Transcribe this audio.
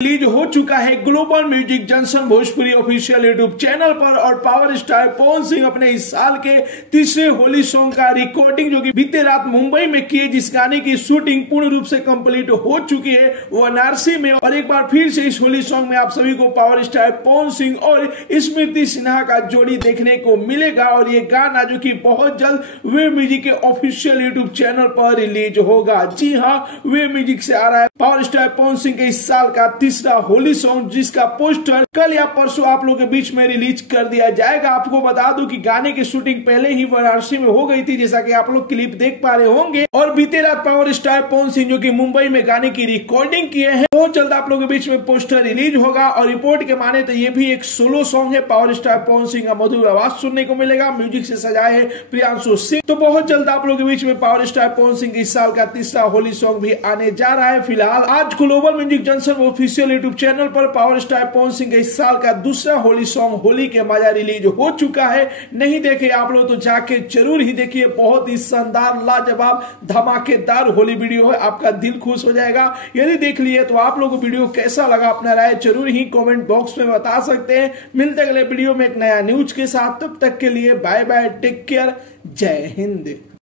Release हो चुका है global music junction Bhojpuri official YouTube channel पर और पावर स्टार पवन सिंह अपने इस साल के तीसरे होली सॉन्ग का रिकॉर्डिंग जो कि बीते रात मुंबई में किए, जिस गाने की शूटिंग पूर्ण रूप से कंप्लीट हो चुकी है वो वाराणसी में। और एक बार फिर से इस होली सॉन्ग में आप सभी को पावर स्टार पवन सिंह और स्मृति सिन्हा का जोड़ी देखने को मिलेगा और ये गाना जो कि बहुत जल्द वे म्यूजिक के ऑफिशियल यूट्यूब चैनल पर रिलीज होगा। जी हाँ, वे म्यूजिक से आ रहा है पावर स्टार पवन सिंह के इस साल का तीसरा होली सॉन्ग, जिसका पोस्टर कल या परसों आप लोगों के बीच में रिलीज कर दिया जाएगा। आपको बता दूं कि गाने की शूटिंग पहले ही वाराणसी में हो गई थी, जैसा कि आप लोग क्लिप देख पा रहे होंगे। और बीते रात पावर स्टार पवन सिंह जो कि मुंबई में गाने की रिकॉर्डिंग किए हैं, बहुत जल्द आप लोगों के बीच में पोस्टर रिलीज होगा। और रिपोर्ट के माने तो ये भी एक सोलो सॉन्ग है। पावर स्टार पवन सिंह का मधुर आवाज सुनने को मिलेगा, म्यूजिक से सजाए है प्रियांशु सिंह। तो बहुत जल्द आप लोगों के बीच में पावर स्टार पवन सिंह इस साल का तीसरा होली सॉन्ग भी आने जा रहा है। फिलहाल आज global music junction official YouTube channel पर पावर स्टार पवन सिंह इस साल का दूसरा होली सॉन्ग होली के मजा रिलीज हो चुका है। नहीं देखे आप लोग तो जाके जरूर ही देखिए, बहुत ही शानदार लाजवाब धमाकेदार होली वीडियो है, आपका दिल खुश हो जाएगा। यदि देख लिए तो आप लोगों को वीडियो कैसा लगा अपना राय जरूर ही कमेंट बॉक्स में बता सकते हैं। मिलते अगले वीडियो में एक नया न्यूज के साथ, तब तक के लिए बाय बाय, टेक केयर, जय हिंद।